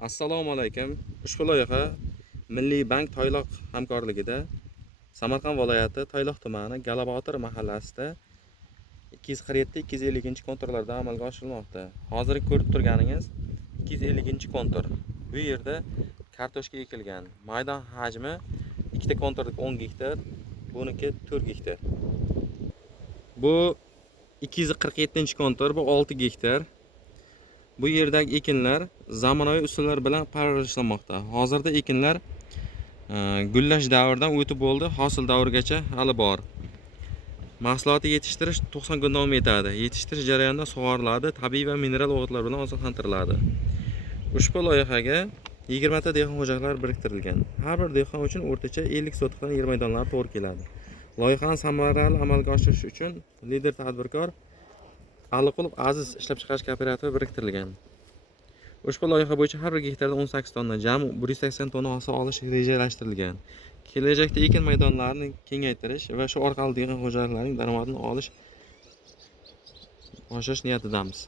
Assalomu alaykum. Ushbu loyiha Milliy bank Toyloq hamkorligida Samarqand viloyati Toyloq tumani Galabotir mahallasida 247-250-konturlarda amalga oshirilmoqda. Hozir ko'rib turganingiz 250-kontur. Bu yerda kartoshka ekilgan. Maydon hajmi ikkita konturlik 10 gektar, buniki 4 gektar. Bu 247-kontur, bu 6 gektar. Bu yerdagi ekinlar zamonaviy usullar bilan parvarishlanmoqda. Hozirda ekinlar gullash davridan o'tib bo'ldi, hosil davrigacha hali bor. Mahsulotni yetishtirish 90 kun davom etadi. Yetishtirish jarayonida sug'oriladi, tabiiy va mineral o'g'itlar bilan oziqlantiriladi. Ushbu loyihaga 20 ta dehqon xo'jaliklari biriktirilgan. Har bir dehqon uchun o'rtacha 50 sotixdan 20 maydonlar to'g'ri keladi. Loyihani samarali amalga oshirish uchun lider tadbirkor Aliqulov Aziz ishlab chiqarish kooperativi biriktirilgan. Ushbu loyiha bo'yicha har bir gektarda 18 tonna, jami 180 tonna hosil olish rejalashtirilgan. Kelajakda ekin maydonlarini kengaytirish va shu orqali dehqon xo'jaliklarining daromadini oshirish niyatidamiz.